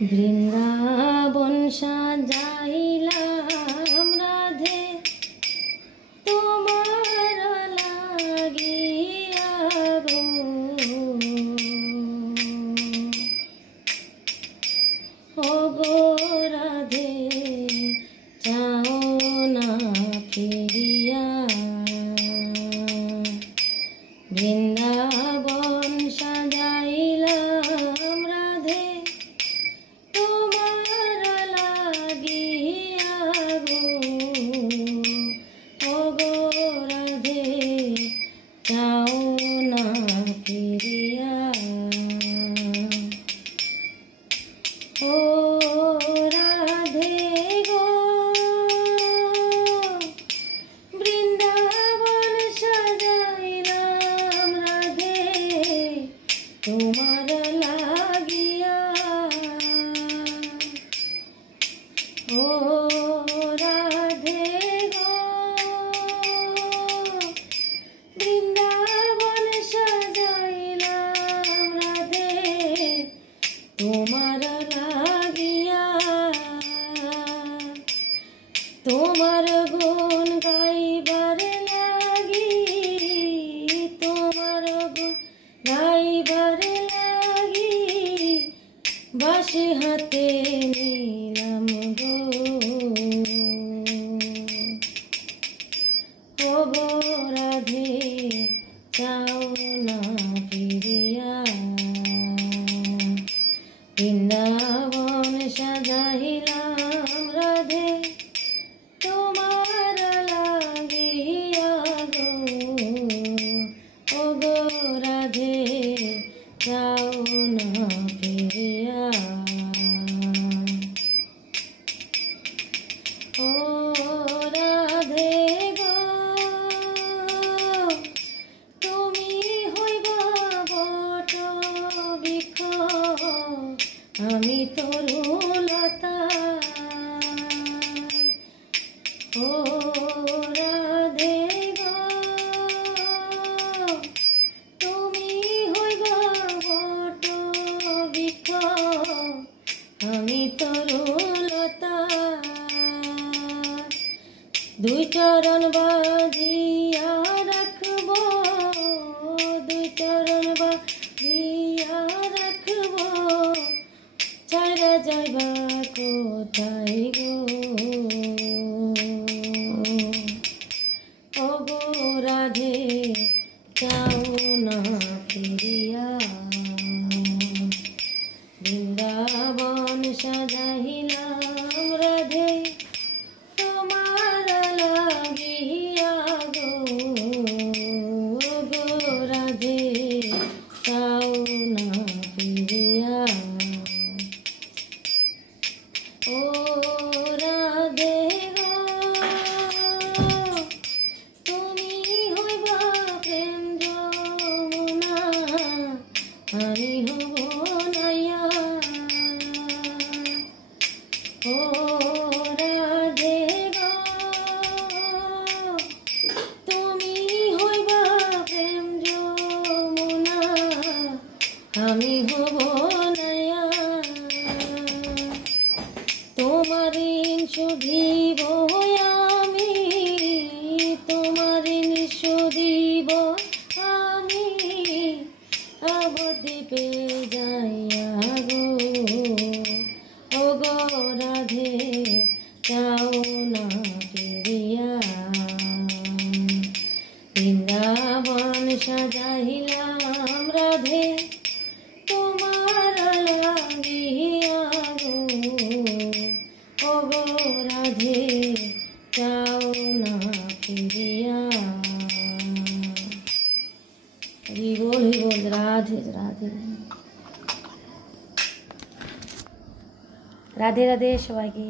বৃন্দাবন সাজাইলাম রাধে তোমার লাগিয়া গো। ও গো রাধে চাও না ফিরিয়া, বৃন্দাবন সাজাইলাম রাধে তোমার লাগিয়া গো। ও গো রাধে চাও না ফিরিয়া, ও রাধে গো বৃন্দাবন সাজাইলাম রাধে তোমার লাগিয়া। ও রাধে গো বৃন্দাবন সাজাইলাম রাধে তোমার লাগিয়া। তোমার গুণ গাইবার লাগি, তোমার গুণ গাইবার লাগি বাঁশি হাতে নিলাম গো। ও গো রাধে চাও না ফিরিয়া, বৃন্দাবন সাজাইলাম রাধে তোমার লাগিয়া গো। ও গো রাধে চাও না ফিরিয়া, ও রাধে গো তুমি হইবা বট বৃক্ষ, আমি তরুলতা। ও রাধে গো তুমি হইবা বট বৃক্ষ, আমি তরুলতা। দুই চরণ বাজিয়া রাখব, দুই চরণ বাজিয়া রাখব, ছাড়া যাইবা কোথায় গো। ও গো রাধে চাও না ফিরিয়া, বৃন্দাবন সাজাইলাম রাধে তোমার লাগিয়া গো। ও গো রাধে চাও না ফিরিয়া, ও রাধে গো তুমি হইবা প্রেম যমুনা, আমি হব নাইয়া। ও রাধে গো তুমি হইবা প্রেম যমুনা, আমি হব নাইয়া। তোমার ঋণ শুধিব আমি, তোমার ঋণ শুধিব আমি, অবদ্বীপে যাইয়া গো। ও গো রাধে চাও না ফিরিয়া, বৃন্দাবন সাজাইলাম রাধে তোমার লাগিয়া গো। ও গো রাধে চাও না ফিরিয়া। হরি বল রাধে রাধে রাধে রাধে সবাইকে।